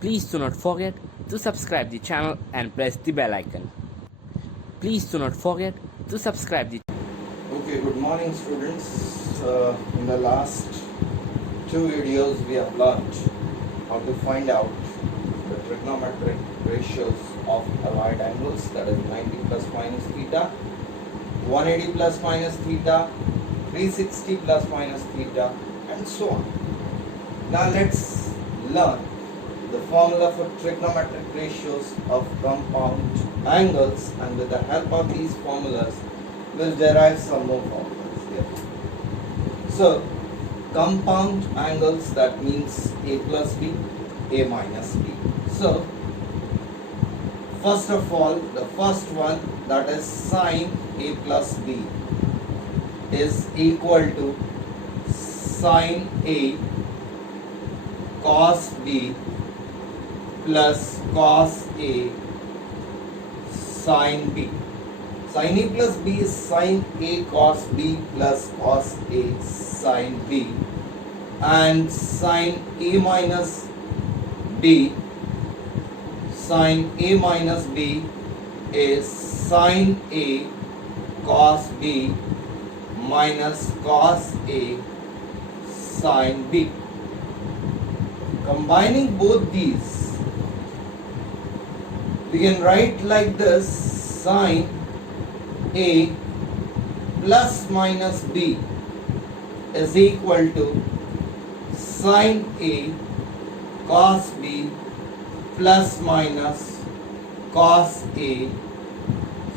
Please do not forget to subscribe the channel and press the bell icon. Please do not forget to subscribe the Okay, good morning students. In the last two videos we have learned how to find out the trigonometric ratios of allied angles, that is 90 plus minus theta, 180 plus minus theta, 360 plus minus theta, and so on. Now let's learn the formula for trigonometric ratios of compound angles, and with the help of these formulas we'll derive some more formulas here. So compound angles, that means A plus B, A minus B. So first of all, the first one, that is sine A plus B, is equal to sine A cos B plus cos A sin B. Sin A plus B is sin A cos B plus cos A sin B, and sin A minus B, sin A minus B is sin A cos B minus cos A sin B. Combining both these, we can write like this: sin A plus minus B is equal to sin A cos B plus minus cos A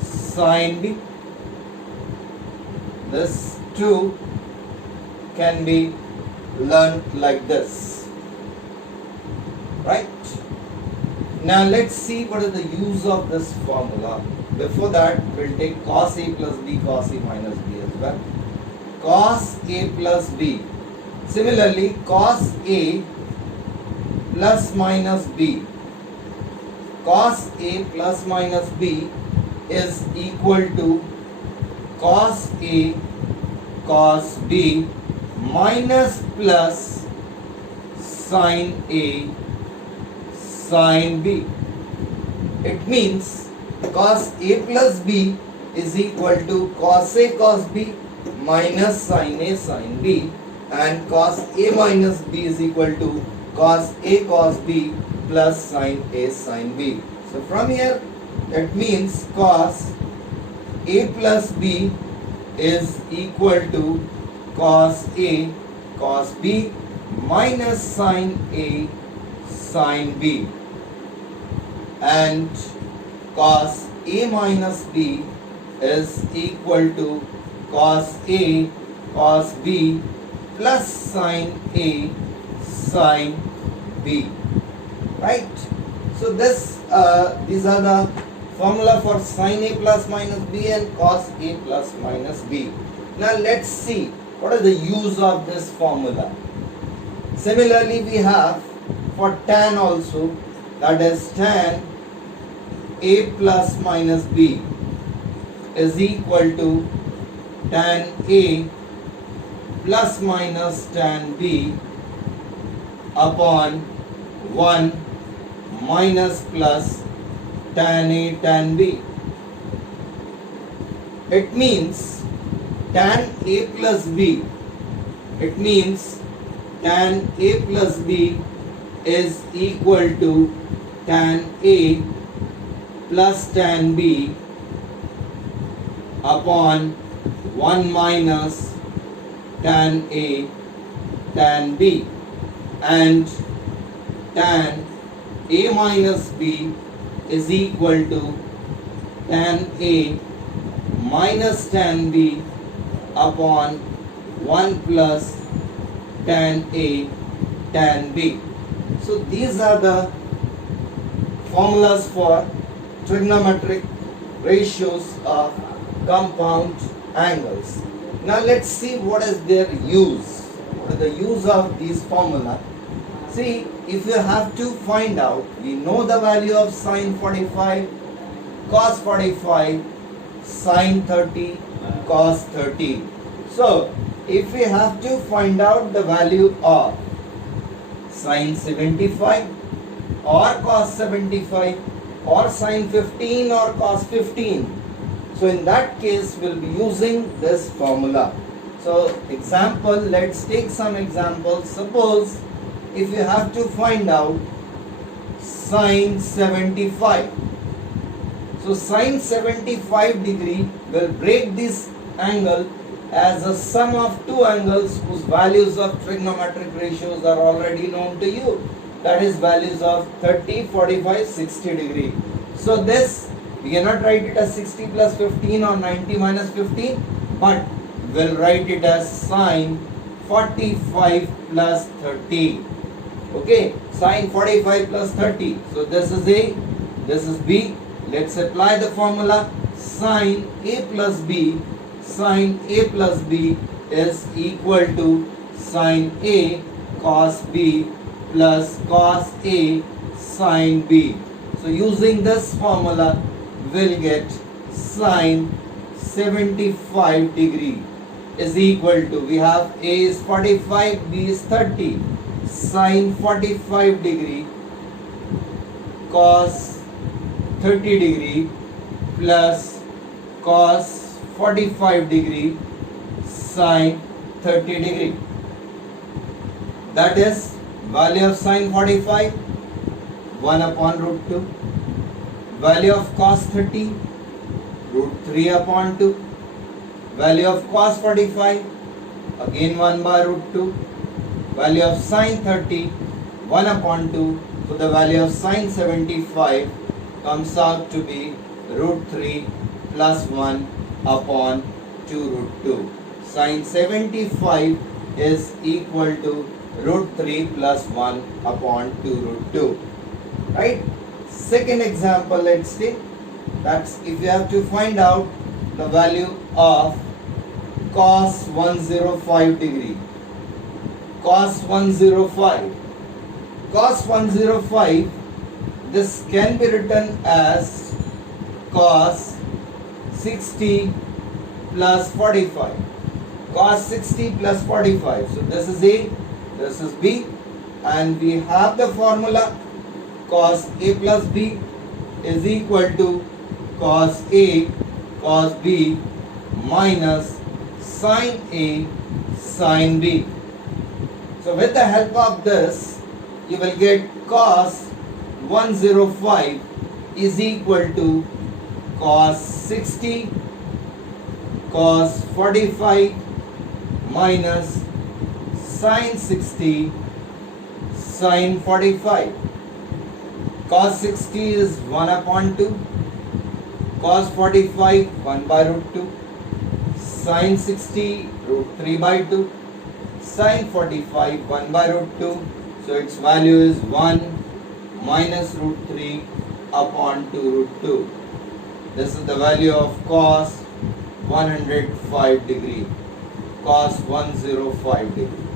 sin B. This two can be learned like this, right? Now let's see what is the use of this formula. Before that, we'll take cos A plus B, cos A minus B as well. Cos A plus B. Similarly, cos A plus minus B. Cos A plus minus B is equal to cos A cos B minus plus sin A sin B. It means cos A plus B is equal to cos A cos B minus sin A sin B, and cos A minus B is equal to cos A cos B plus sin A sin B. So from here that means cos A plus B is equal to cos A cos B minus sin A sin B, and cos A minus B is equal to cos A cos B plus sin A sin B, right? So these are the formula for sin A plus minus B and cos A plus minus B. Now let's see what is the use of this formula. Similarly, we have for tan also, that is tan A plus minus B is equal to tan A plus minus tan B upon 1 minus plus tan A tan B. It means tan A plus B, it means tan A plus B is equal to tan A plus tan B upon 1 minus tan A tan B, and tan A minus B is equal to tan A minus tan B upon 1 plus tan A tan B. So these are the formulas for trigonometric ratios of compound angles. Now let's see what is their use. What is the use of these formula? See, if you have to find out, we know the value of sin 45, cos 45, sin 30, cos 30. So if we have to find out the value of sin 75, or cos 75 or sin 15 or cos 15. So in that case we'll be using this formula. So example, let's take some examples. Suppose if you have to find out sin 75. So sin 75 degree will break this angle as a sum of two angles whose values of trigonometric ratios are already known to you. That is values of 30, 45, 60 degree. So this, we cannot write it as 60 plus 15 or 90 minus 15, but we'll write it as sin 45 plus 30. Okay, sin 45 plus 30. So this is A, this is B. Let's apply the formula. Sin A plus B, sin A plus B is equal to sin A cos B plus cos A sin B. So using this formula, we'll get sin 75 degree is equal to, we have A is 45, B is 30. Sin 45 degree cos 30 degree plus cos 45 degree sin 30 degree. That is value of sin 45 1 upon root 2. Value of cos 30 root 3 upon 2. Value of cos 45 again 1 by root 2. Value of sin 30 1 upon 2. So the value of sin 75 comes out to be root 3 plus 1 upon 2 root 2. Sin 75 is equal to root 3 plus 1 upon 2 root 2. Right? Second example, let's take. That's if you have to find out the value of cos 105 degree. Cos 105. Cos 105, this can be written as cos 60 plus 45. Cos 60 plus 45. So this is A, this is B, and we have the formula cos A plus B is equal to cos A cos B minus sin A sin B. So with the help of this, you will get cos 105 is equal to cos 60 cos 45 minus sin 60 sin 45. Cos 60 is 1 upon 2. Cos 45 1 by root 2. Sin 60 root 3 by 2. Sin 45 1 by root 2. So its value is 1 minus root 3 upon 2 root 2. This is the value of cos 105 degree. Cos 105 degree.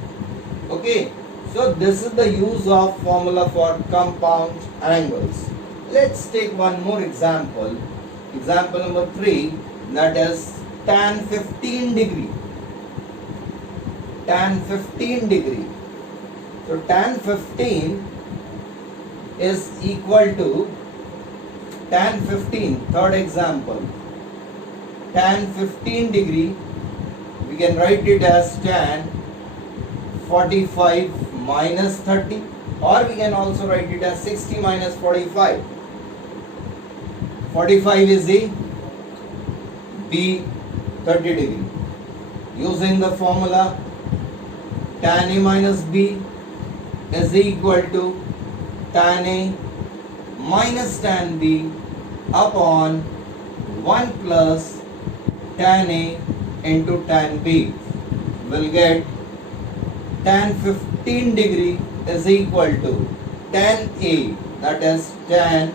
Okay. So this is the use of formula for compound angles. Let's take one more example. Example number 3, that is tan 15 degree. Tan 15 degree. So tan 15 is equal to tan 15, third example. Tan 15 degree, we can write it as tan 45 minus 30, or we can also write it as 60 minus 45. 45 is A, B 30 degree. Using the formula tan A minus B is equal to tan A minus tan B upon 1 plus tan A into tan B. We'll get tan 15 degree is equal to tan A, that is tan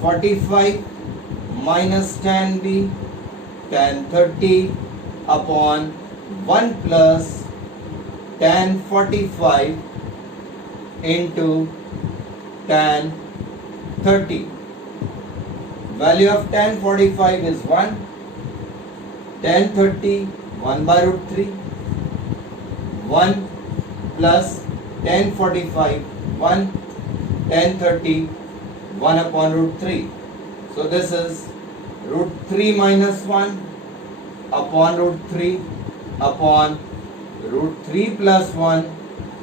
45 minus tan B tan 30 upon 1 plus tan 45 into tan 30. Value of tan 45 is 1. Tan 30 1 by root 3. 1 plus tan 45 1 tan 30 1 upon root 3. So this is root 3 minus 1 upon root 3 upon root 3 plus 1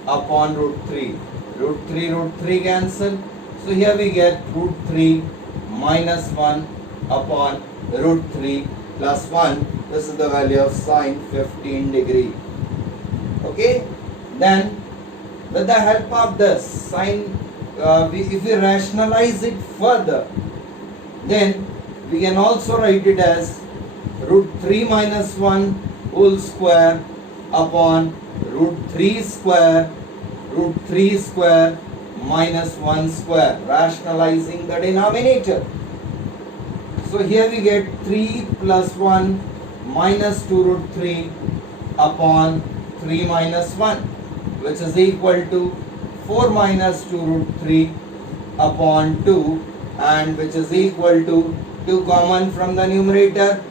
upon root 3. Root 3 cancel. So here we get root 3 minus 1 upon root 3 plus 1. This is the value of sine 15 degree. Okay. Then with the help of this sine, if we rationalize it further, then we can also write it as root 3 minus 1 whole square upon root 3 square minus 1 square, rationalizing the denominator. So here we get 3 plus 1 minus 2 root 3 upon 3 minus 1, which is equal to 4 minus 2 root 3 upon 2, and which is equal to 2 common from the numerator,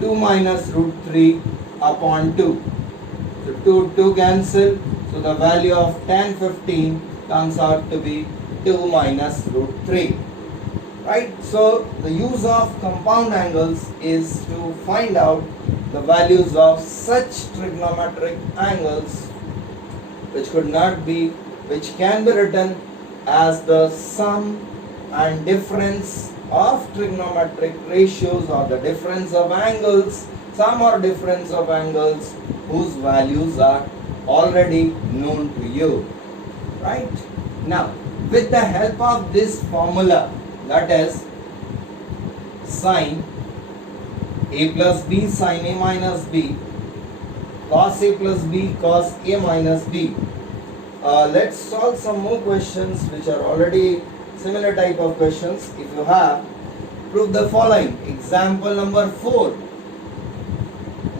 2 minus root 3 upon 2. So 2 cancel. So the value of tan 15 comes out to be 2 minus root 3. Right? So the use of compound angles is to find out the values of such trigonometric angles which can be written as the sum and difference of trigonometric ratios, or the difference of angles, sum or difference of angles whose values are already known to you. Right? Now, with the help of this formula, that is sine a plus b sine a minus b, cos a plus b cos a minus b. Let's solve some more questions which are already similar type of questions. If you have, prove the following. Example number 4.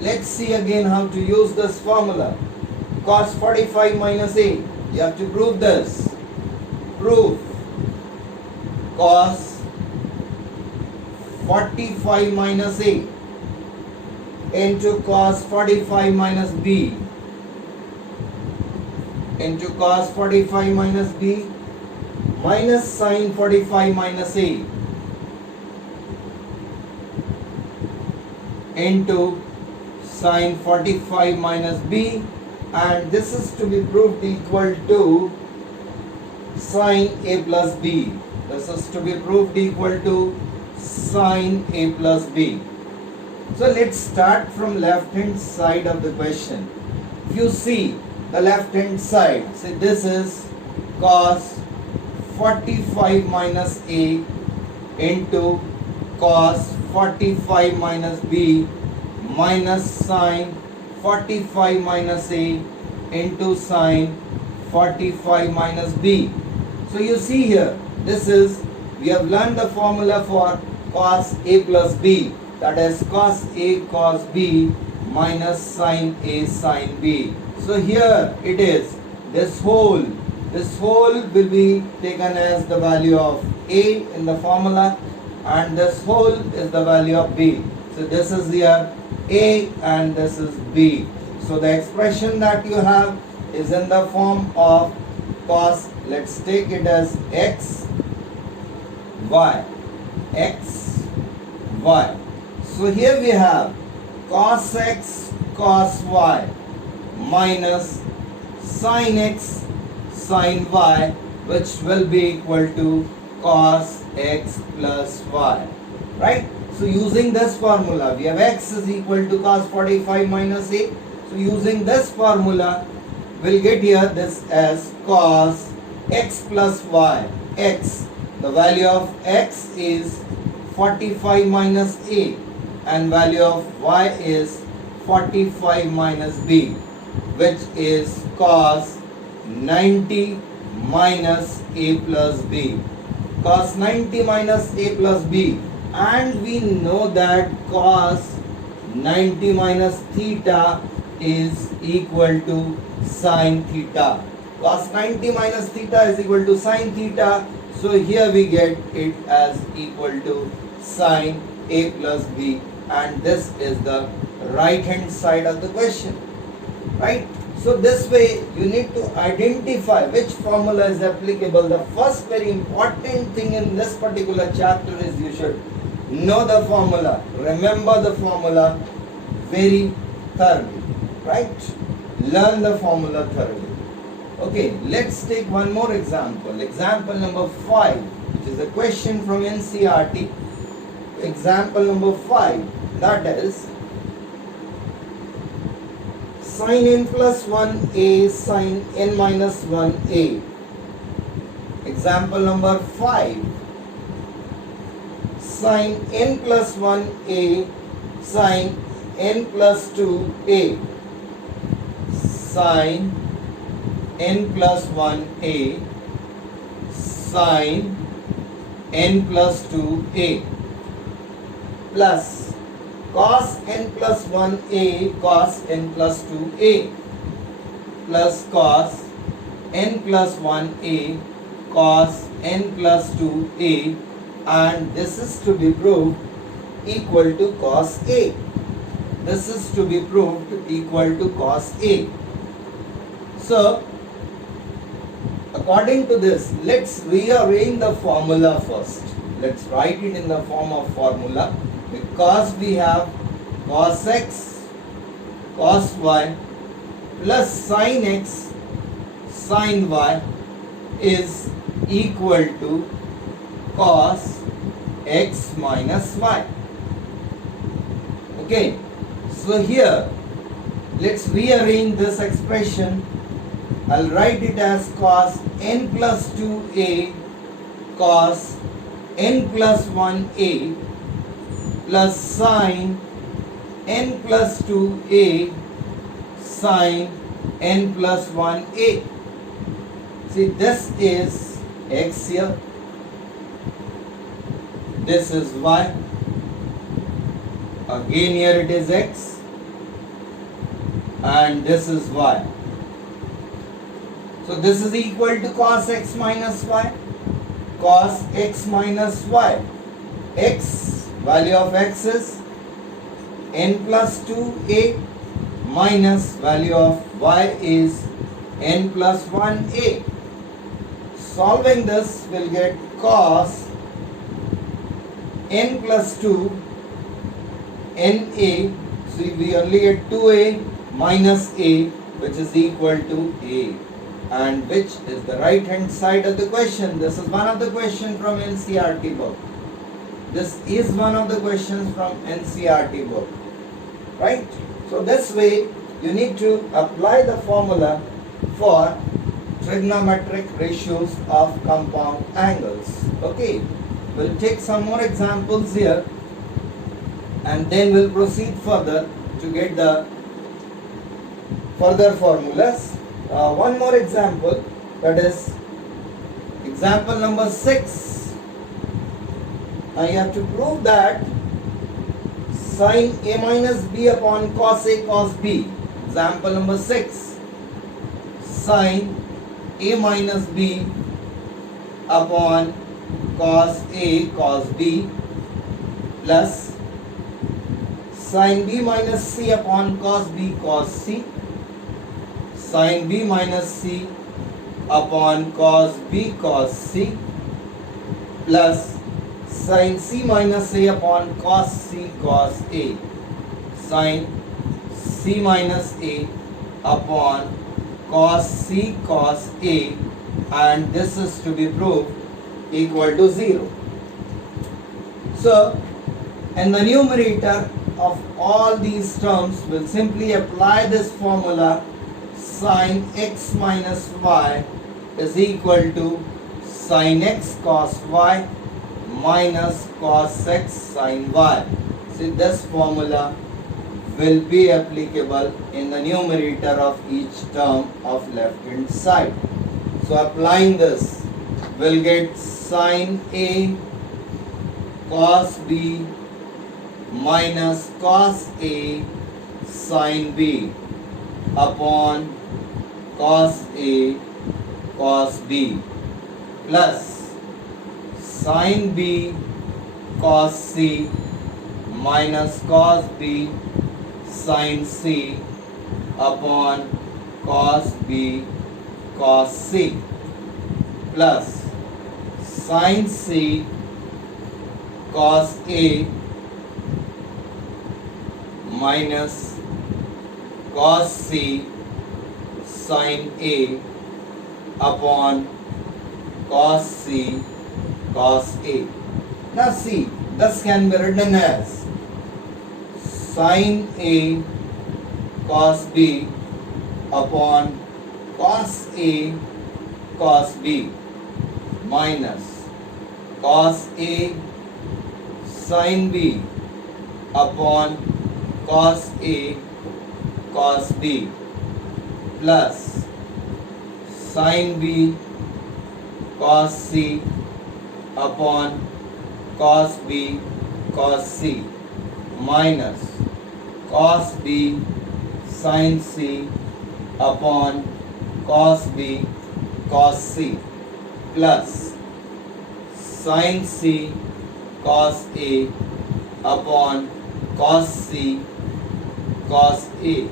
Let's see again how to use this formula. Cos 45 minus a. You have to prove this. Prove cos 45 minus a into cos 45 minus b into cos 45 minus b minus sine 45 minus a into sine 45 minus b, and this is to be proved equal to sine a plus b. This is to be proved equal to sine a plus b. So let's start from left hand side of the question. If you see the left hand side, see this is cos 45 minus a into cos 45 minus b minus sine 45 minus a into sine 45 minus b. So you see here, this is, we have learned the formula for cos a plus b, that is cos a cos b minus sine a sine b. So here it is, this whole will be taken as the value of a in the formula, and this whole is the value of b. So this is here a and this is b. So the expression that you have is in the form of cos, let's take it as x y. So here we have cos x cos y minus sin x sin y, which will be equal to cos x plus y. Right? So using this formula, we have x is equal to cos 45 minus a. So using this formula, we'll get here this as cos x plus y. X, the value of x is 45 minus a, and value of y is 45 minus b, which is cos 90 minus a plus b. Cos 90 minus a plus b, and we know that cos 90 minus theta is equal to sin theta. Cos 90 minus theta is equal to sin theta. So here we get it as equal to sin a plus b, and this is the right hand side of the question. Right? So this way you need to identify which formula is applicable. The first very important thing in this particular chapter is you should know the formula, remember the formula very thoroughly, right? Learn the formula thoroughly. Okay, let's take one more example. Example number 5, which is a question from NCERT. Example number 5, that is sin n plus 1a sin n minus 1a. Example number 5, sin n plus 1a sin n plus 2a. Sin n plus 1a sin n plus 2a plus cos n plus 1a cos n plus 2a plus cos n plus 1a cos n plus 2a, and this is to be proved equal to cos a. This is to be proved equal to cos a. So according to this, let's rearrange the formula first. Let's write it in the form of formula. Because we have cos x cos y plus sin x sin y is equal to cos x minus y. Okay, so here let's rearrange this expression. I'll write it as cos n plus 2a cos n plus 1a plus sin n plus 2a sin n plus 1a. See, this is x here, this is y, again here it is x, and this is y. So this is equal to cos x minus y. Cos x minus y. X, value of x is n plus 2a minus value of y is n plus 1a. Solving this will get cos n plus 2 na. See, we only get 2a minus a, which is equal to a. And which is the right hand side of the question. This is one of the questions from NCERT book. This is one of the questions from NCERT book, right? So this way you need to apply the formula for trigonometric ratios of compound angles. Okay, we'll take some more examples here and then we'll proceed further to get the further formulas. One more example, that is example number 6. Now you have to prove that sin a minus b upon cos a cos b. Example number 6. Sin a minus b upon cos a cos b plus sin b minus c upon cos b cos c, sin b minus c upon cos b cos c plus sin c minus a upon cos c cos a, sin c minus a upon cos c cos a, and this is to be proved equal to 0. So in the numerator of all these terms, we'll simply apply this formula. Sin x minus y is equal to sin x cos y minus cos x sin y. See, this formula will be applicable in the numerator of each term of left hand side. So applying this, we'll get sin a cos b minus cos a sin b upon cos a cos b plus sin b cos c minus cos b sin c upon cos B cos C plus sin C cos A minus cos C sin A upon cos C cos A. Now see, this can be written as sin A cos B upon cos A cos B minus cos A sin B upon cos A cos B plus sin B cos C upon cos B cos C minus cos B sin C upon cos B cos C plus sin C cos A upon cos C cos A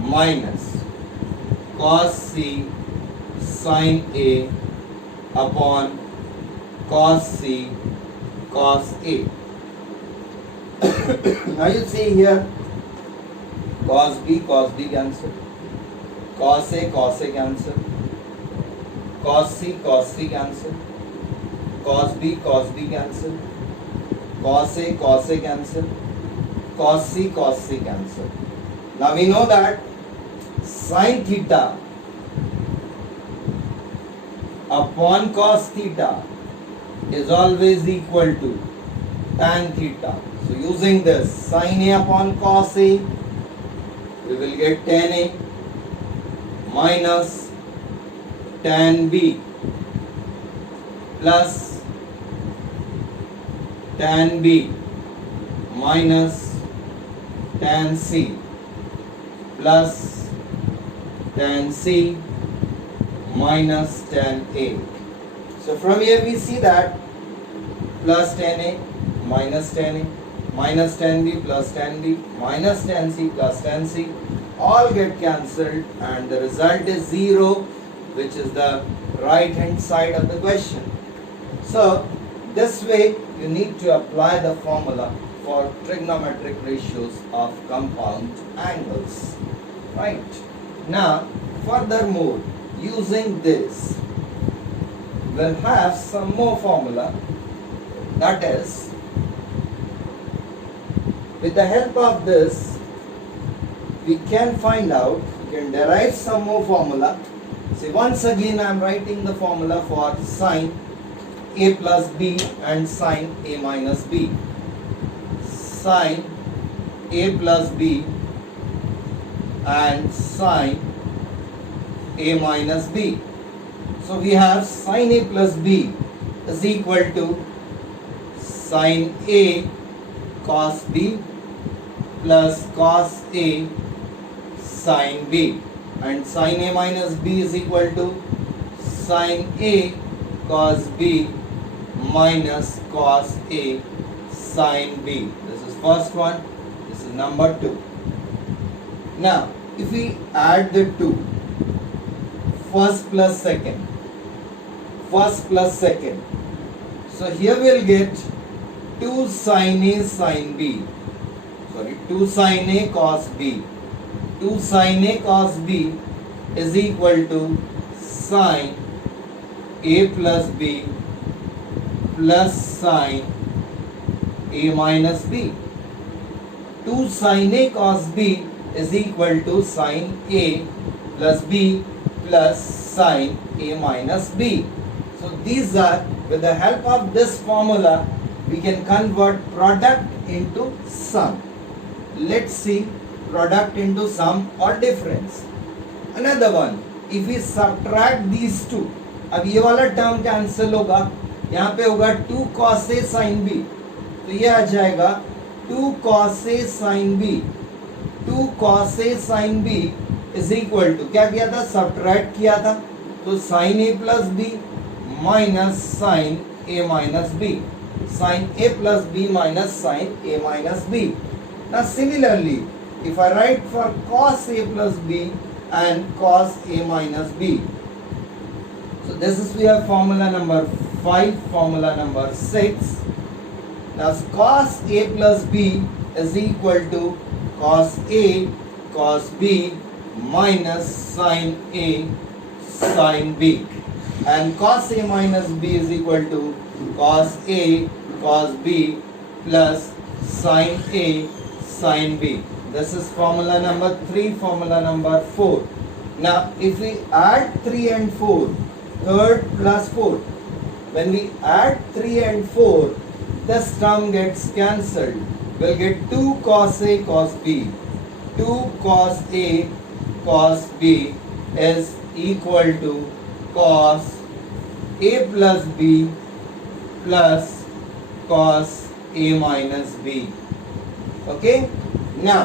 minus cos C sin A upon cos C cos A. Now you see here cos B cancel, cos A cancel, cos C cancel, cos B cancel, cos A cancel, cos C cancel. Now we know that sin theta upon cos theta is always equal to tan theta. So using this sin A upon cos A, we will get tan A minus tan B plus tan B minus tan C plus tan C minus tan A. So from here we see that plus tan A minus tan A minus tan B plus tan B minus tan C plus tan C all get cancelled and the result is 0, which is the right hand side of the question. So this way you need to apply the formula for trigonometric ratios of compound angles. Right. Now furthermore, using this we'll have some more formula, that is, with the help of this we can find out, we can derive some more formula. See, once again I am writing the formula for sin A plus B and sin A minus B. Sin A plus B and sin A minus B. So we have sin A plus B is equal to sin A cos B plus cos A sin B, and sin A minus B is equal to sin A cos B minus cos A sin B. This is first one, this is number 2. Now if we add the two, first plus second, so here we will get 2 sin A sin B, 2 sin A cos B. 2 sin A cos B is equal to sin A plus B plus sin A minus B. 2 sin A cos B is equal to sin A plus B plus sin A minus B. So these are, with the help of this formula, we can convert product into sum. Let's see product into sum or difference. Another one, if we subtract these two, अब ये वाला term cancel होगा, यहाँ पे होगा 2 cos A sin B, तो ये आ जाएगा 2 cos A sin B. 2 cos A sin B is equal to, क्या किया था, सब्ट्रैक्ट किया था, तो sin A plus B minus sin A minus B, sin A plus B minus sin A minus B. Now similarly, if I write for cos A plus B and cos A minus B. So this is we have formula number 5, formula number 6. Now cos A plus B is equal to cos A cos B minus sin A sin B, and cos A minus B is equal to cos A cos B plus sin A sin B. This is formula number 3, formula number 4. Now if we add 3 and 4, third plus 4, when we add 3 and 4, this term gets cancelled. We'll get 2 cos A cos B. 2 cos A cos B is equal to cos A plus B plus cos A minus B. Okay? Now,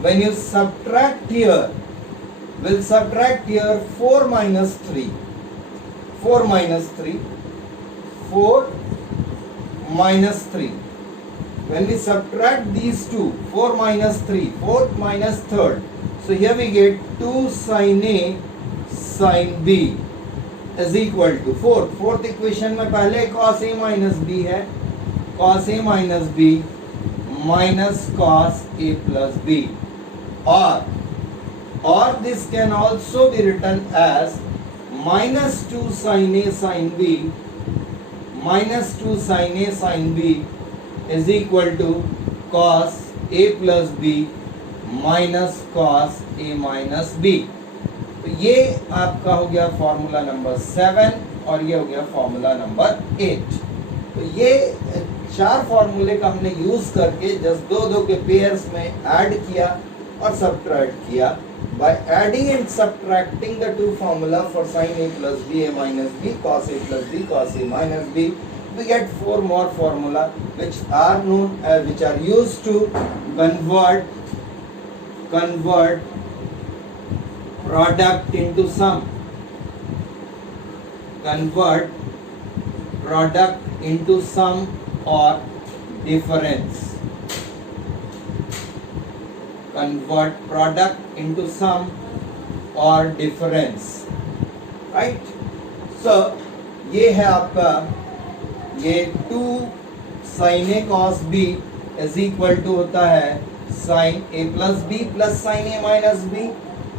when you subtract here, we'll subtract here 4 minus 3. 4 minus 3. 4 minus 3. When we subtract these two, 4 minus 3, 4 minus 3rd. So here we get 2 sin A sin B is equal to 4th. Fourth equation में पहले cos A minus B है, cos A minus B minus cos A plus B, or this can also be written as minus 2 sin A sin B minus 2 sin A sin B is equal to cos A plus B minus cos A minus B. तो ये आपका हो गया formula number 7 और ये हो गया formula number 8. तो ये 4 फॉर्मूले का हमने यूज करके जस्ट दो के पेयर्स में ऐड किया और सब्ट्रैक्ट किया. By adding and subtracting the two formula for sin A plus B, A minus B, cos A plus B, cos A minus B, we get 4 more formula which are known as, which are used to convert product into sum. Convert product into sum or difference. Convert product into sum or difference, right? So ये है आपका, ये 2 sin A cos B is equal to होता है sin A plus B plus sin A minus B.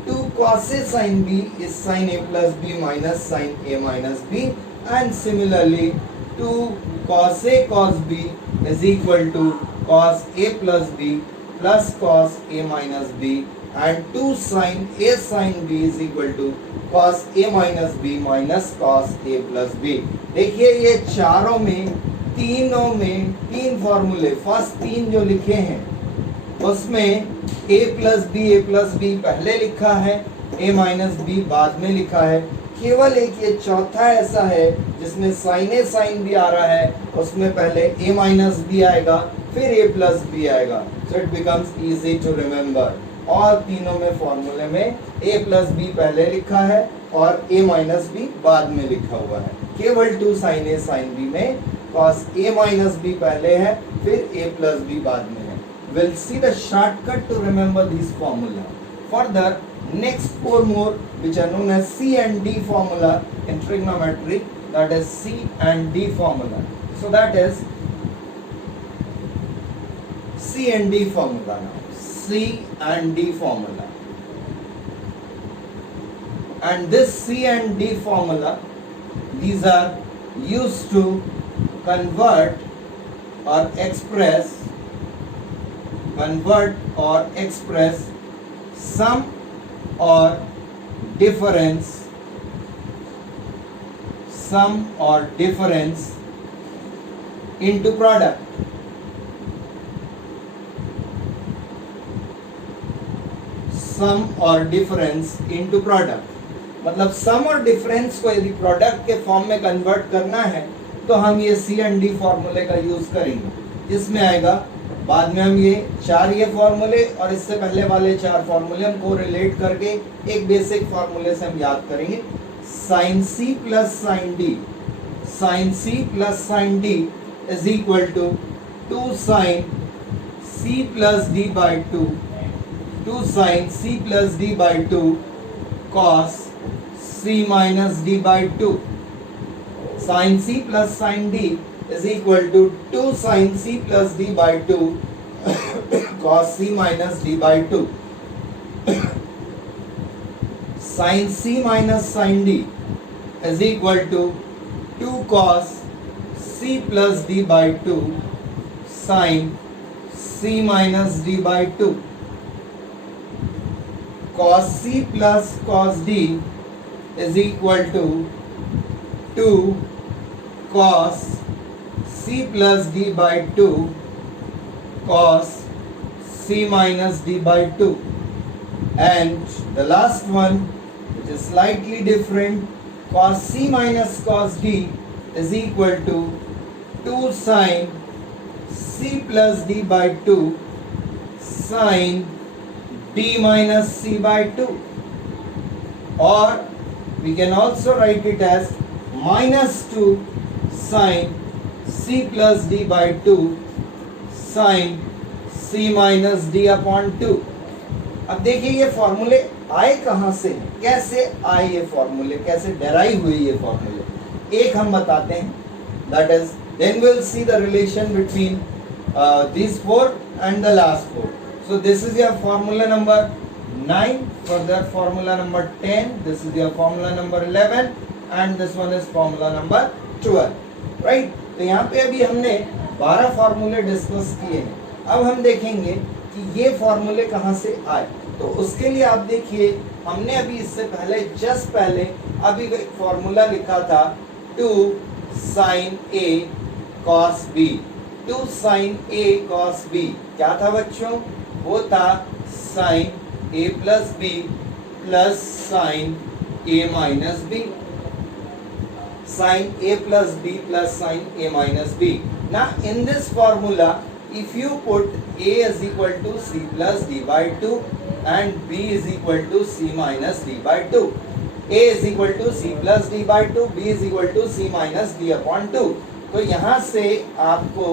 2 cos A sin B is sin A plus B minus sin A minus B, and similarly 2 cos A cos B is equal to cos A plus B plus cos A minus B, and 2 sin A sin B is equal to cos A minus B minus cos A plus B. देखिए ये चारों में, तीनों में 3 फॉर्मूले, first 3 जो लिखे हैं उसमें A plus B पहले लिखा है, A minus B बाद में लिखा है. केवल एक ये चौथा ऐसा है जिसमें sin A sin B आ रहा है, उसमें पहले A minus B आएगा फिर A plus B आएगा. So it becomes easy to remember. और तीनों में फॉर्मूले में A plus B पहले लिखा है और A minus B बाद में लिखा हुआ है. केवल 2 sin A sin B में cos A minus B पहले है फिर A plus B बाद में है. We'll see the shortcut to remember these formula. Further, next 4 more which are known as C and D formula in trigonometry, that is C and D formula. So that is C and D formula now. C and D formula. And this C and D formula, these are used to convert or express sum or difference into product. Sum or difference into product. मतलब सम और difference को यदि product के form में convert करना है तो हम ये सी एंड डी फॉर्मूले का यूज करेंगे. जिसमें आएगा बाद में हम ये 4 ये फॉर्मूले और इससे पहले वाले 4 फॉर्मूले हम को रिलेट करके एक बेसिक फॉर्मूले से हम याद करेंगे. Sine C plus sine D, sine C plus sine D is equal to 2 sine C plus D by 2, 2 sin C plus D by 2 cos c minus d by 2. Sin c plus sin d is equal to 2 sin c plus d by 2 cos c minus d by 2. Sin c minus sin d is equal to 2 cos c plus d by 2 sin c minus d by 2. Cos c plus cos d is equal to 2 cos c plus d by 2 cos c minus d by 2. And the last one, which is slightly different, cos c minus cos d is equal to 2 sin c plus d by 2 sin d minus c by 2. Or we can also write it as minus 2 sin c plus d by 2 sin c minus d upon 2. अब देखिए ये फॉर्मूले आए कहाँ से, कैसे आए ये फॉर्मूले, कैसे डेराइव हुए ये फॉर्मूले, एक हम बताते हैं. That is then we'll see the relation between these four and the last four. So this is your formula number 9, further formula number 10, this is your formula number 11 and this one is formula number 12. right? तो यहाँ पे अभी हमने 12 फॉर्मूले discuss किए हैं. अब हम देखेंगे कि ये फॉर्मूले कहाँ से आए. तो उसके लिए आप देखिए हमने अभी इससे पहले जस्ट पहले अभी एक फॉर्मूला लिखा था 2 sin a cos b. 2 sin a cos b क्या था बच्चों? वो था sin a plus b plus sin a minus b. Sin a plus b plus sin a minus b. Now in this formula, if you put a is equal to c plus d by 2 and b is equal to c minus d by 2, a is equal to c plus d by 2, b is equal to c minus d upon 2. तो यहाँ से आपको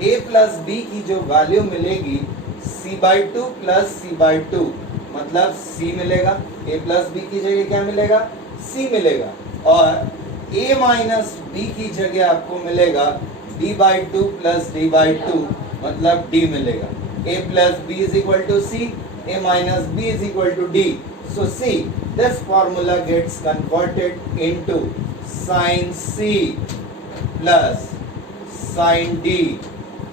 a plus b की जो value मिलेगी c by 2 plus c by 2, मतलब c मिलेगा. a plus b की जगह क्या मिलेगा? c मिलेगा. और a minus b की जगह आपको मिलेगा d by 2 plus d by 2, मतलब d मिलेगा. a plus b is equal to c, a minus b is equal to d. So see, this formula gets converted into sin c plus sin d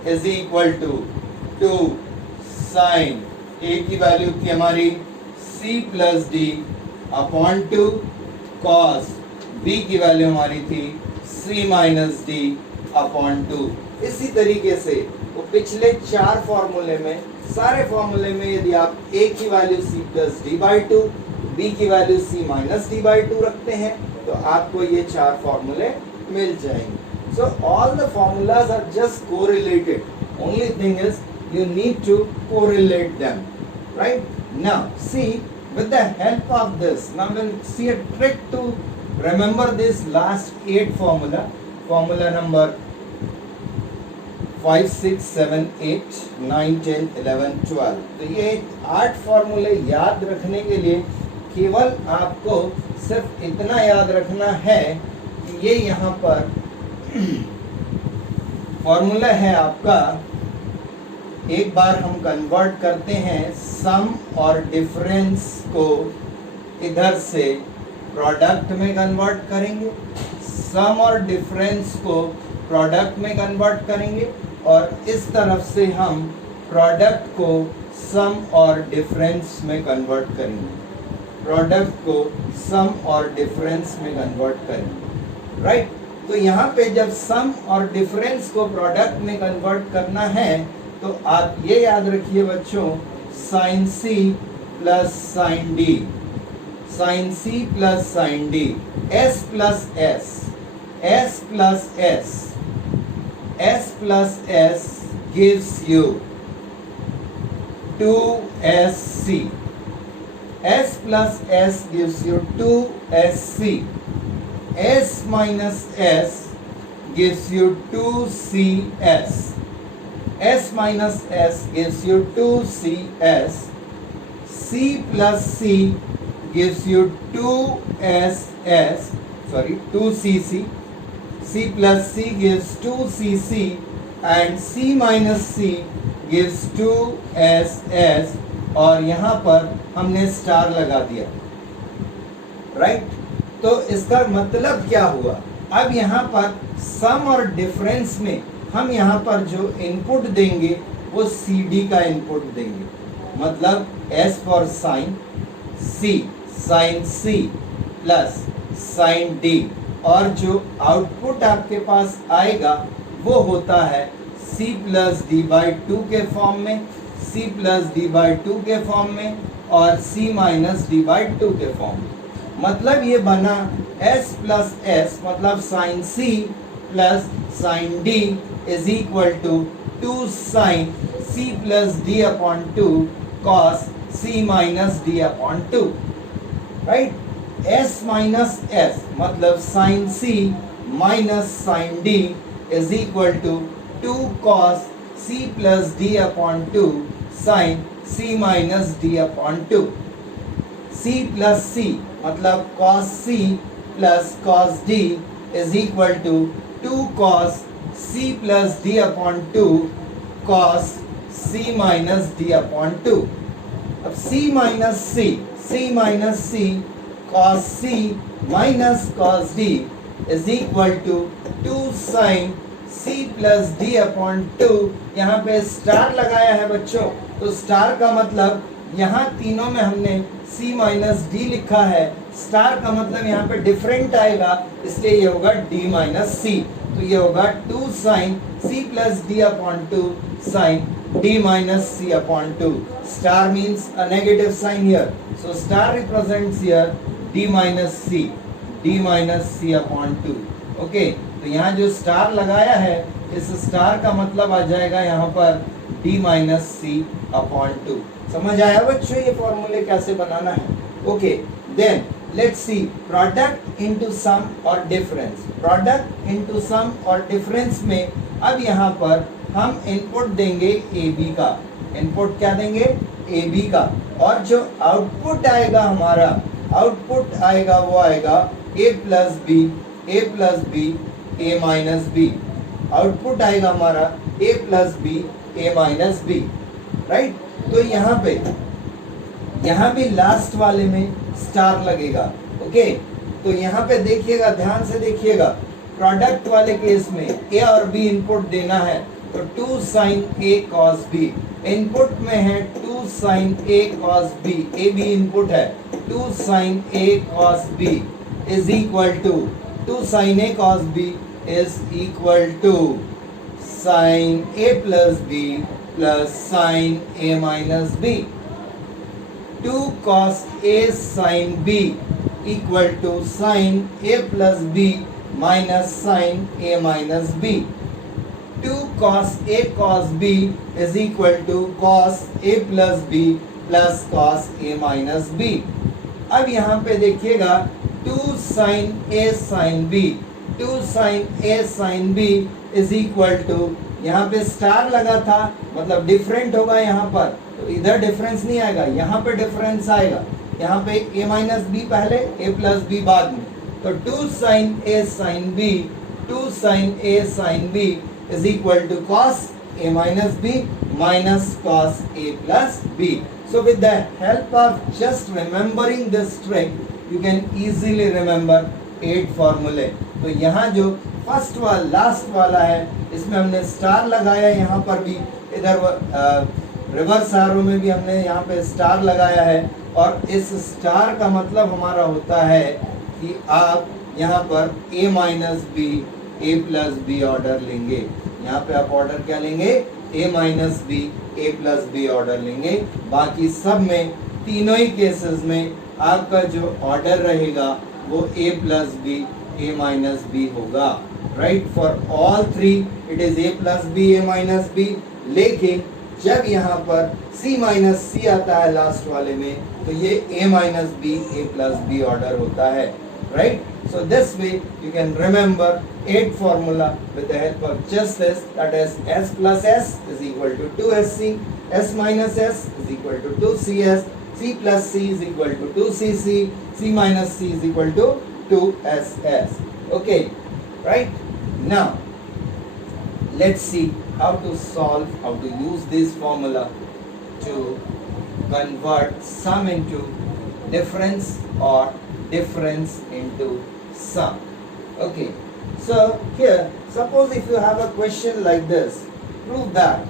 is equal to 2 sin a की value थी हमारी c plus d upon 2 cos b की value हमारी थी c minus d upon 2. इसी तरीके से वो पिछले 4 फॉर्मूले में, सारे फॉर्मूले में यदि आप a की value c plus d by 2, b की value c minus d by 2 रखते हैं तो आपको ये 4 फॉर्मूले मिल जाएंगे. So all the formulas are just correlated. Only thing is you need to correlate them. Right? Now see, with the help of this, now we'll see a trick to remember this last 8 formula. Formula number 5, 6, 7, 8, 9, 10, 11, 12. तो ये 8 फॉर्मूले याद रखने के लिए केवल आपको सिर्फ इतना याद रखना है कि ये यहाँ पर फॉर्मूला है आपका. एक बार हम कन्वर्ट करते हैं सम और डिफरेंस को, इधर से प्रोडक्ट में कन्वर्ट करेंगे, सम और डिफरेंस को प्रोडक्ट में कन्वर्ट करेंगे और इस तरफ से हम प्रोडक्ट को सम और डिफरेंस में कन्वर्ट करेंगे. प्रोडक्ट को सम और डिफरेंस में कन्वर्ट करेंगे. राइट? तो यहाँ पे जब सम और डिफरेंस को प्रोडक्ट में कन्वर्ट करना है तो आप ये याद रखिए बच्चों, sin c plus sin d, sin c plus sin d, s plus s, s plus s, s plus s gives you 2sc. S plus s gives you 2sc. S minus s gives you 2cs. S minus s gives you 2cs. C plus c gives you 2cc, c plus c gives 2cc, and c minus c gives 2ss, और यहाँ पर हमने star लगा दिया, right. तो इसका मतलब क्या हुआ, अब यहाँ पर सम और डिफरेंस में हम यहाँ पर जो इनपुट देंगे वो CD का इनपुट देंगे, मतलब S for sine, C sine C plus sine D, और जो आउटपुट आपके पास आएगा वो होता है C प्लस D बाई 2 के फॉर्म में, C प्लस D बाई 2 के फॉर्म में, और C माइनस D बाई 2 के फॉर्म में। मतलब ये बना S प्लस S, मतलब sine C plus sine D is equal to 2 sine C plus D upon 2 cos C minus D upon 2, right. S minus S मतलब sine C minus sine D is equal to 2 cos C plus D upon 2 sine C minus D upon 2। C plus C मतलब cos C plus cos D is equal to 2 cos C plus D upon 2 cos C minus D upon 2। अब C minus C cos C minus cos D is equal to 2 sin C plus D upon 2। यहाँ पे star लगाया है बच्चों, तो star का मतलब यहाँ तीनों में हमने C माइनस D लिखा है, स्टार का मतलब यहाँ पे डिफरेंट आएगा, इसलिए ये होगा D माइनस C। तो ये होगा 2 sin C plus D upon 2 sin D minus C upon 2. Star means a negative sign here. So star represents here D minus C upon 2. Okay, तो यहाँ जो स्टार लगाया है इस स्टार का मतलब आ जाएगा यहाँ पर D minus C upon 2. समझ आया बच्चों ये फॉर्मूले कैसे बनाना है? Okay, then let's see product into sum और difference. Product into sum और difference में अब यहाँ पर हम इनपुट देंगे AB का, इनपुट क्या देंगे AB का, और जो आउटपुट आएगा हमारा, आउटपुट आएगा वो आएगा A plus B A minus B। Output आएगा हमारा A plus B A minus B, right. तो यहाँ भी लास्ट वाले में स्टार लगेगा, ओके। तो यहाँ पे देखिएगा, ध्यान से देखिएगा, प्रोडक्ट वाले केस में A और B इनपुट देना है, तो 2 sin A cos B input में है, 2 sin A cos B, A B input है, 2 sin A cos B is equal to 2 sin A cos B is equal to sin A plus B plus sin A minus B। 2 cos A sin B equal to sin A plus B minus sin A minus B। 2 cos A cos B is equal to cos A plus B plus cos A minus B। अब यहाँ पे देखिएगा 2 sin A sin B, 2 sin A sin B is equal to, यहाँ पे star लगा था मतलब different होगा यहाँ पर, तो इधर डिफरेंस नहीं आएगा, यहाँ पे डिफरेंस आएगा। यहाँ पे A माइनस B पहले, A प्लस B बाद में, तो 2 sin A sin B, 2 sin A sin B is equal to cos A minus B minus cos A plus B. So with the help of just remembering this trick, you can easily remember 8 formulae. तो यहाँ जो first वाला last वाला है इसमें हमने star लगाया, यहाँ पर भी इधर रिवर्स एरो में भी हमने यहाँ पे स्टार लगाया है, और इस स्टार का मतलब हमारा होता है कि आप यहाँ पर A minus B A plus B order लेंगे। यहाँ पे आप ऑर्डर क्या लेंगे? A minus B A plus B order लेंगे। बाकी सब में, तीनों ही केसेस में आपका जो ऑर्डर रहेगा वो A plus B A minus B होगा, right. For all three it is A plus B A minus B, लेकिन जब यहाँ पर C माइनस C आता है लास्ट वाले में, तो ये A minus B A plus B order होता है, right? So this way you can remember 8 formula with the help of just this, that is S plus S is equal to 2SC, S minus S is equal to 2CS, C plus C is equal to 2cc, C minus C is equal to 2ss. Okay, right? Now let's see how to solve, how to use this formula to convert sum into difference or difference into sum. Okay, so here suppose if you have a question like this, prove that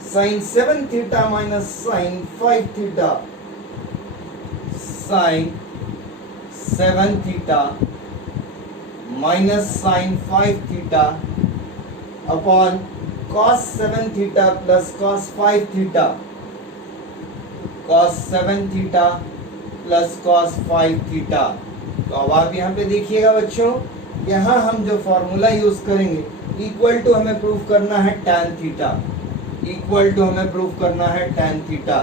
sin 7 theta minus sin 5 theta, sin 7 theta minus sin 5 theta upon cos 7 theta plus cos 5 theta, cos 7 theta plus cos 5 theta. तो अब आप यहाँ पे देखिएगा बच्चों, यहाँ हम जो फॉर्मूला यूज करेंगे, इक्वल टू हमें प्रूव करना है tan थीटा, इक्वल टू हमें प्रूव करना है tan थीटा.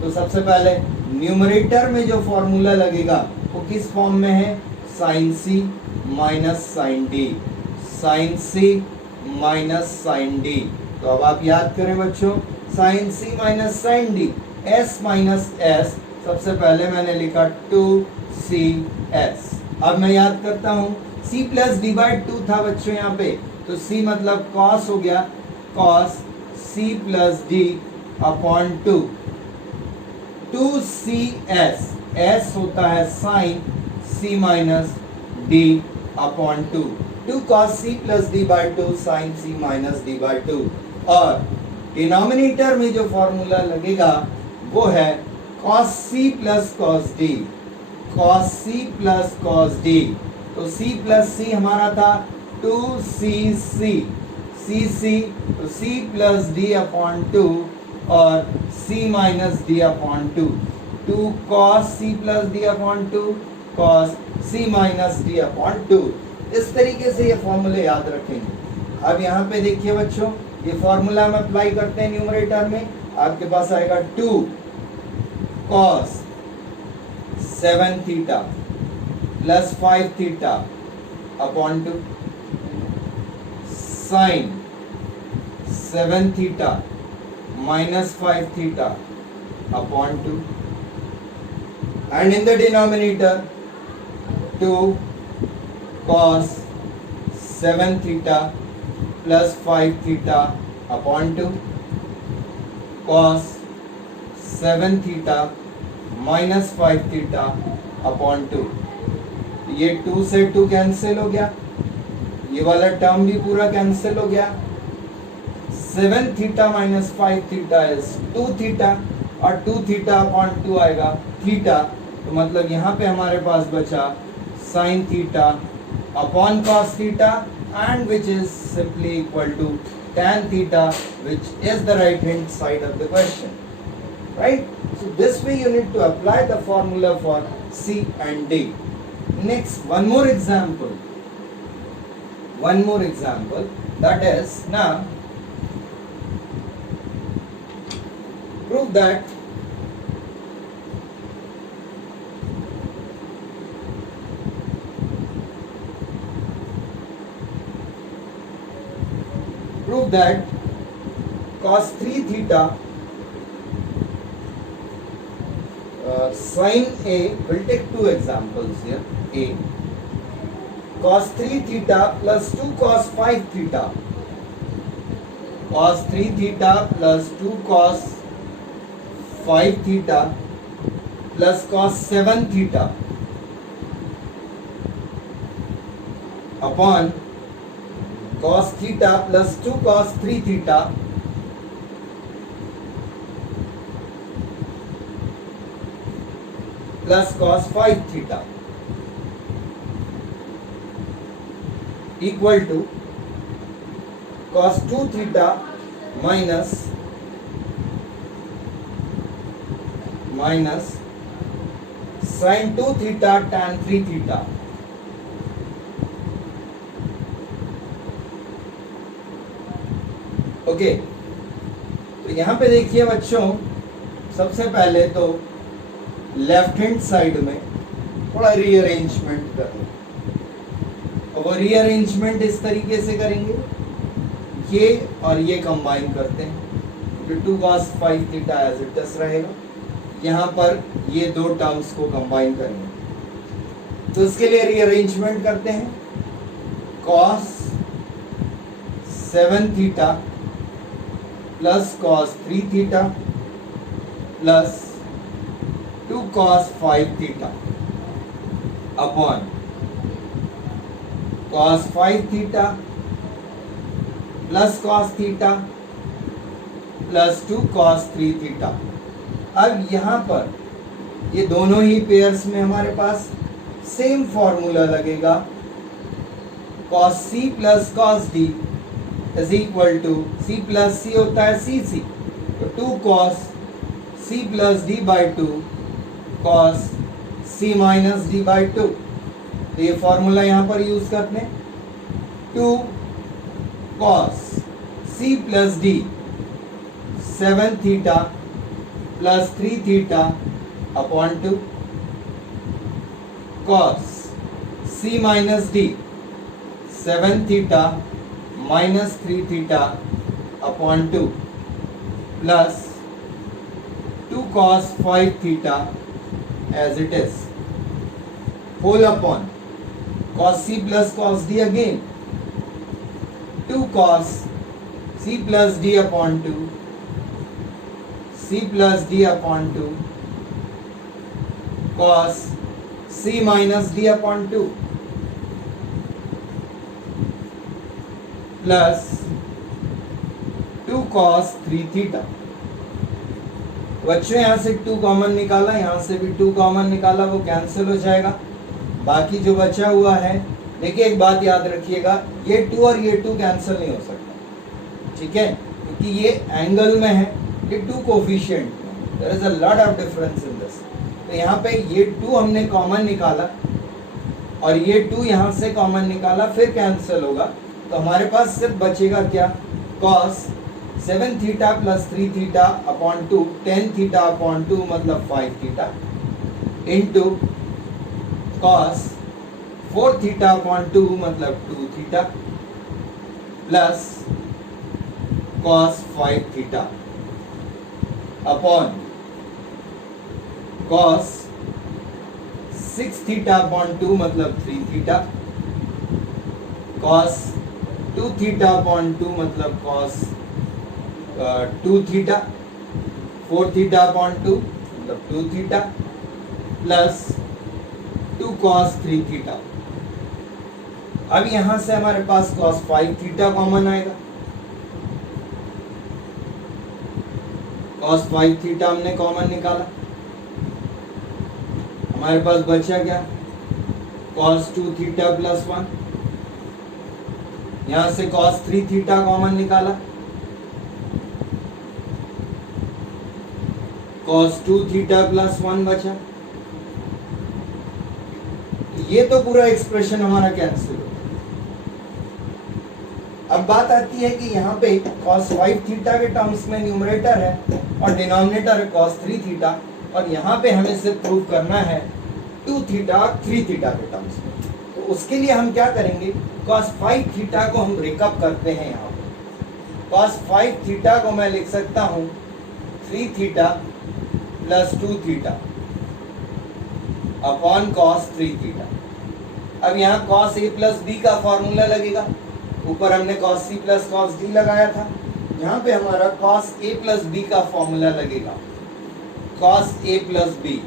तो सबसे पहले न्यूमरेटर में जो फॉर्मूला लगेगा वो किस फॉर्म में है, sin c minus sin d, sin c minus sin d. तो अब आप याद करें बच्चों, sin c minus sin d, s minus s, सबसे पहले मैंने लिखा 2cs. अब मैं याद करता हूँ, c प्लस डी बाई 2 था बच्चों यहाँ पे, तो c मतलब cos हो गया, cos c plus d upon 2, 2cs, s होता है sin c minus d upon 2, 2 cos c plus d by 2 sin c minus d by 2. और डिनोमिनेटर में जो फॉर्मूला लगेगा वो है cos c plus cos d, cos c plus cos d. तो c plus c हमारा था 2cc, cc तो c प्लस d अपॉन 2 और c minus d upon 2, 2 cos c plus d upon 2 cos c minus d upon 2. इस तरीके से ये फॉर्मूले याद रखेंगे. अब यहाँ पे देखिए बच्चों, ये फॉर्मूला हम अप्लाई करते हैं न्यूमरेटर में, आपके पास आएगा 2 cos 7 theta plus 5 theta upon 2 sin 7 theta minus 5 theta upon 2, and in the denominator 2 cos 7 theta plus 5 theta upon 2, cos 7 theta minus 5 theta upon 2. ये 2 से 2 कैंसिल हो गया, ये वाला टर्म भी पूरा कैंसिल हो गया. 7 theta minus 5 theta is 2 theta और 2 थीटा अपॉन 2 आएगा थीटा. तो मतलब यहाँ पे हमारे पास बचा sin theta upon cos theta, and which is simply equal to tan theta, which is the right hand side of the question, right? So this way you need to apply the formula for C and D. Next, one more example, that is, now prove that cos 3 theta sin A, we'll take two examples here. A, cos 3 theta plus 2 cos 5 theta, cos 3 theta plus 2 cos 5 theta plus cos 7 theta upon cos theta plus 2 cos 3 theta plus cos 5 theta equal to cos 2 theta minus sin 2 theta tan 3 theta. Okay, तो यहाँ पे देखिए बच्चों, सबसे पहले तो left hand side में थोड़ा रीअरेंजमेंट करें वो रीअरेंजमेंट इस तरीके से करेंगे, ये और ये कंबाइन करते हैं, तो 2 cos 5 theta as it is रहेगा। यहाँ पर ये दो टर्म्स को कंबाइन करेंगे, तो इसके लिए रीअरेंजमेंट करते हैं। cos 7 theta plus cos 3 theta plus 2 cos 5 theta upon cos 5 theta plus cos theta plus 2 cos 3 theta. अब यहाँ पर ये दोनों ही पेयर्स में हमारे पास सेम फॉर्मूला लगेगा, cos c plus cos d is equal to c plus c होता है cc, तो 2 cos c plus d by 2 cos c minus d by 2। तो ये फॉर्मूला यहाँ पर यूज करते हैं, 2 cos c plus d 7 theta plus 3 theta upon 2 cos c minus d 7 theta minus 3 theta upon 2 plus 2 cos 5 theta as it is whole upon cos c plus cos d again, 2 cos c plus d upon 2 c plus d upon 2 cos c minus d upon 2 plus 2 cos 3 theta. बच्चों यहाँ से 2 common निकाला, यहाँ से भी 2 common निकाला, वो cancel हो जाएगा। बाकी जो बचा हुआ है, देखिए एक बात याद रखिएगा, ये 2 और ये 2 कैंसिल नहीं हो सकता, ठीक है, क्योंकि ये एंगल में है, ये 2 coefficient, there is a lot of difference in this. तो यहाँ पे ये 2 हमने कॉमन निकाला और ये 2 यहाँ से कॉमन निकाला, फिर कैंसिल होगा, तो हमारे पास सिर्फ बचेगा क्या, cos 7 theta plus 3 theta upon 2 10 theta upon 2 मतलब 5 theta into cos 4 theta upon 2 मतलब 2 theta plus cos 5 theta upon cos 6 theta upon 2 मतलब 3 थीटा cos 2 थीटा अपॉन 2 मतलब cos 2 थीटा 4 थीटा अपॉन 2 मतलब 2 थीटा प्लस 2 cos 3 थीटा। अब यहां से हमारे पास cos 5 theta common आएगा, cos 5 थीटा हमने कॉमन निकाला, हमारे पास बचा क्या, cos 2 थीटा प्लस 1, यहां से cos 3 थीटा कॉमन निकाला, cos 2 थीटा प्लस 1 बचा। ये तो पूरा एक्सप्रेशन हमारा कैंसिल हो। अब बात आती है कि यहाँ पे cos 5 थीटा के टर्म्स में न्यूमरेटर है और डिनोमिनेटर है cos 3 थीटा, और यहाँ पे हमें सिर्फ प्रूव करना है 2 थीटा 3 थीटा के टर्म्स में। तो उसके लिए हम क्या करेंगे, cos 5 थीटा को हम ब्रेकअप करते हैं। यहाँ पे cos 5 थीटा को मैं लिख सकता हूँ 3 theta plus 2 theta upon cos 3 theta. अब यहाँ cos a प्लस b का फॉर्मूला लगेगा, ऊपर हमने cos c plus cos d लगाया था, यहाँ पे हमारा cos a प्लस b का फॉर्मूला लगेगा, cos a प्लस b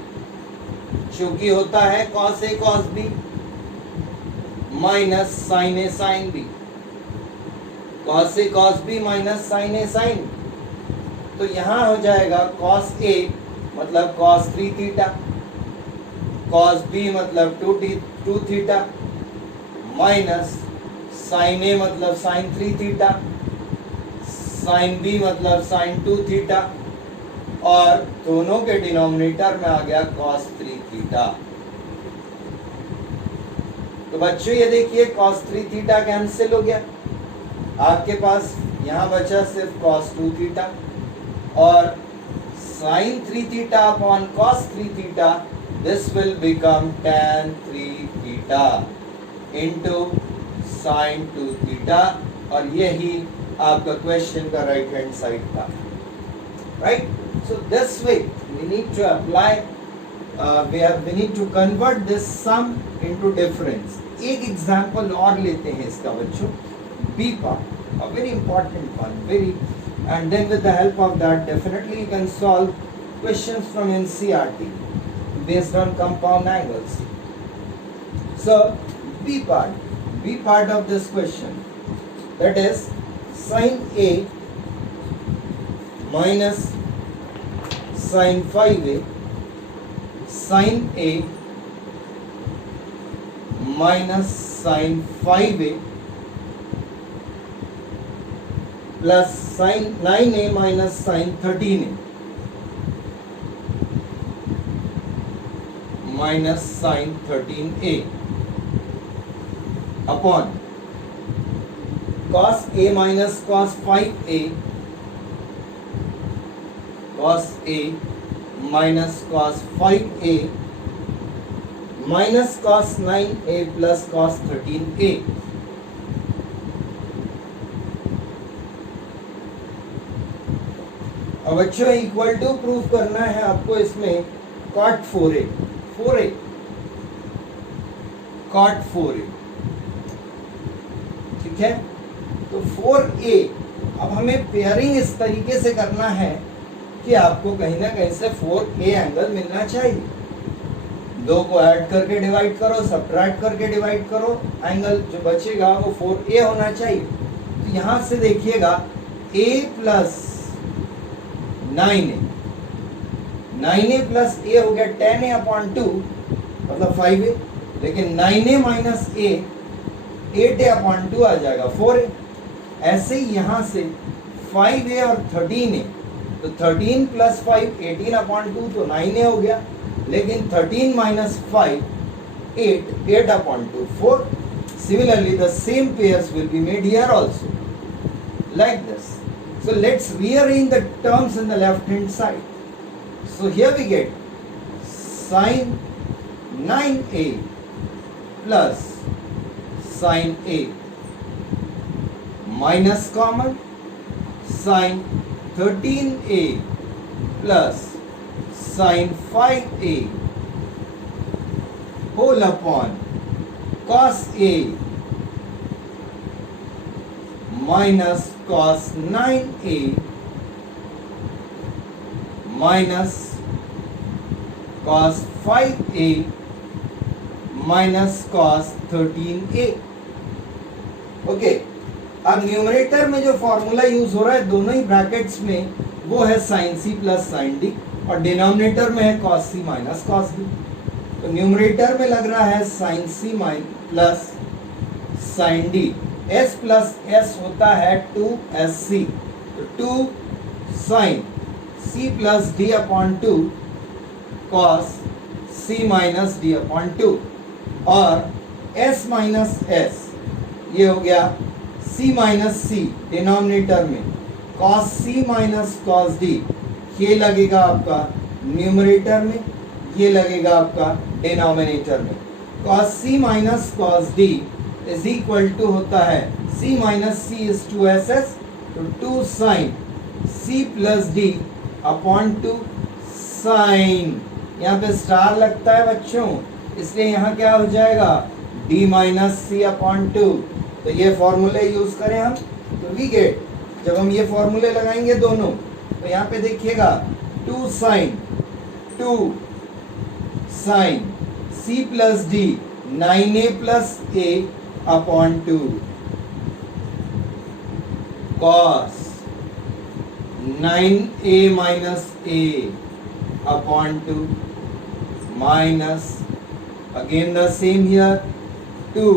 चूंकि होता है cos a cos b minus sin a sin b, cos a cos b minus sin a sin b। तो यहाँ हो जाएगा cos a मतलब cos 3 थीटा, cos b मतलब 2 थीटा माइनस sin a मतलब sin 3 थीटा, sin b मतलब sin 2 theta, और दोनों के डिनोमिनेटर में आ गया cos 3 थीटा। तो बच्चों ये देखिए cos 3 थीटा कैंसिल हो गया, आपके पास यहाँ बचा सिर्फ cos 2 थीटा और sin 3 theta upon cos 3 theta, this will become tan 3 theta into sine 2 theta, और यही आपका क्वेश्चन का राइट हैंड साइड था, right. So this way we need to apply, we need to convert this sum into difference. एक example और लेते हैं इसका बच्चों, B part, a very important one, very, and then with the help of that definitely you can solve questions from NCERT based on compound angles. So B part of this question, that is sin A minus sin 5A, sin A minus sin 5A plus sin 9A minus sin 13A minus sin 13A upon cos A minus cos 5A, cos A minus cos 5A minus cos 9A plus cos 13A. अब बच्चों equal to prove करना है आपको इसमें cot 4A, cot 4A, ठीक है. तो 4A, अब हमें पेयरिंग इस तरीके से करना है कि आपको कहीं ना कहीं से 4A एंगल मिलना चाहिए. दो को ऐड करके डिवाइड करो, सब्ट्रैक्ट करके डिवाइड करो, एंगल जो बचेगा वो 4A होना चाहिए. तो यहां से देखिएगा A plus 9A plus A हो गया 10A अपॉन 2, मतलब 5A, लेकिन 9A minus A 8A upon 2 आ जाएगा 4A. ऐसे ही यहाँ से 5A और 13A, तो 13 प्लस 5 18 अपॉन 2, तो 9A हो गया, लेकिन 13 minus 5 8 upon 2 4. Similarly the same pairs will be made here also, like this. So let's rearrange the terms in the left hand side. So here we get sin 9A plus sin A minus common sin 13A plus sin 5A whole upon cos A minus cos 9A minus cos 5A minus cos 13A. Okay, अब numerator में जो formula use हो रहा है दोनों ही brackets में, वो है sin C plus sin D, और डिनोमिनेटर में है cos C minus cos D. तो न्यूमरेटर में लग रहा है sin C plus sin D. S plus S होता है 2SC, तो 2 sin C plus D upon 2 cos C minus D upon 2, और S माइनस S ये हो गया C माइनस C डिनोमिनेटर में cos C minus cos D, ये लगेगा आपका न्यूमरेटर में, ये लगेगा आपका डिनोमिनेटर में. cos C minus cos D is equal to होता है C minus C is 2SS, तो 2 sin C plus D upon 2 sin, यहाँ पे स्टार लगता है बच्चों, इसलिए यहाँ क्या हो जाएगा D माइनस C अपॉन 2. तो ये फॉर्मूले यूज करें हम, तो वी गेट, जब हम ये फॉर्मूले लगाएंगे दोनों, तो यहाँ पे देखिएगा 2 sin C plus D 9A plus A upon 2 cos 9A minus A upon 2 minus again the same here 2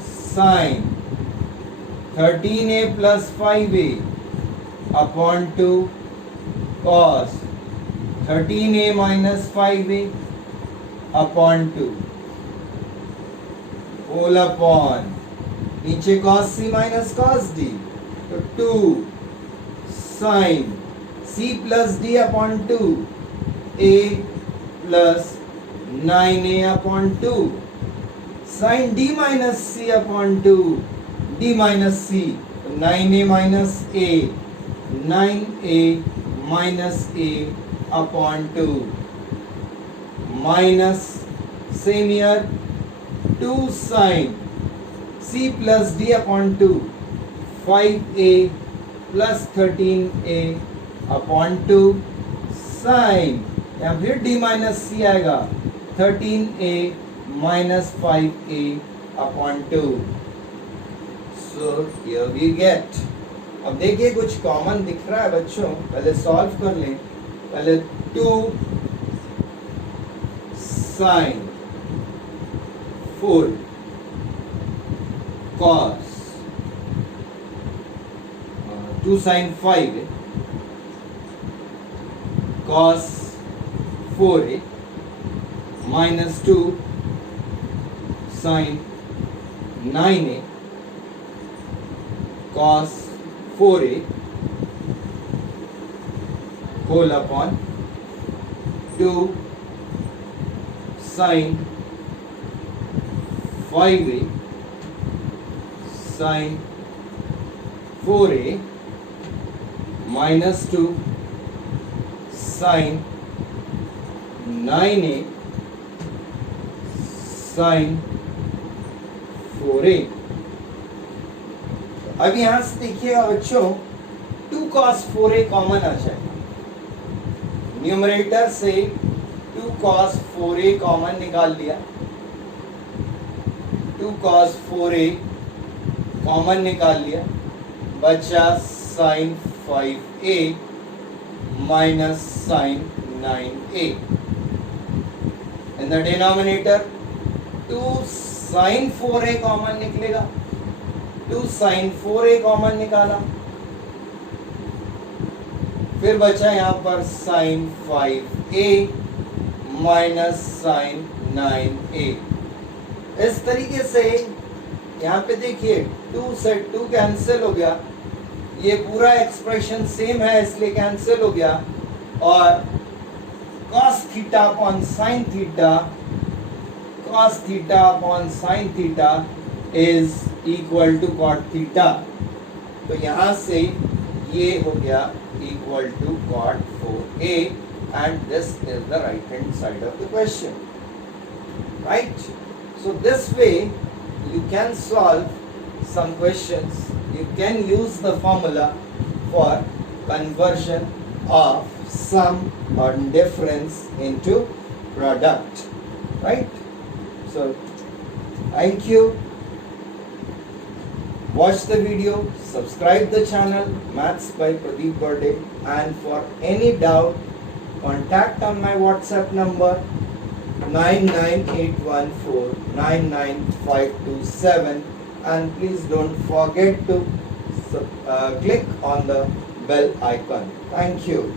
sin 13A plus 5A upon 2 cos 13A minus 5A upon 2 whole upon नीचे cos C minus cos D, तो 2 sin C plus D upon 2 A plus 9A upon 2 sin d minus c upon 2, d minus c, 9a minus a, 9a minus a upon 2, minus, same here, 2 sin c plus d upon 2, 5a plus 13a upon 2 sin, यहाँ फिर d minus सी आएगा, 13a minus 5a upon 2. So here we get. अब देखिए कुछ common दिख रहा है बच्चों, पहले सॉल्व कर लें. पहले 2 sin 4 cos 2 sin 5 cos 4a minus 2 sin 9a cos 4a whole upon 2 sin 5a sin 4a minus 2 sin 9a sin 4a. अब यहां से देखिएगा बच्चों 2 cos 4a कॉमन आ जाएगा. न्यूमरेटर से 2 cos 4a कॉमन निकाल लिया. 2 cos 4a कॉमन निकाल लिया, बचा sin 5a minus sin 9a. In the denominator 2 sin 4a common निकलेगा. 2 sin 4a कॉमन निकाला, फिर बचा यहाँ पर sin 5a minus sin 9a. इस तरीके से यहाँ पे देखिए 2 से 2 कैंसिल हो गया, ये पूरा एक्सप्रेशन सेम है इसलिए कैंसिल हो गया, और cos theta upon sin theta, cos theta upon sin theta is equal to cot theta. तो यहाँ से ये हो गया equal to cot 4a and this is the right hand side of the question, right? So this way you can solve some questions. You can use the formula for conversion of sum or difference into product, right? So thank you. Watch the video, subscribe the channel Maths by Pradeep Burde, and for any doubt contact on my WhatsApp number 99814 and please don't forget to click on the bell icon. Thank you.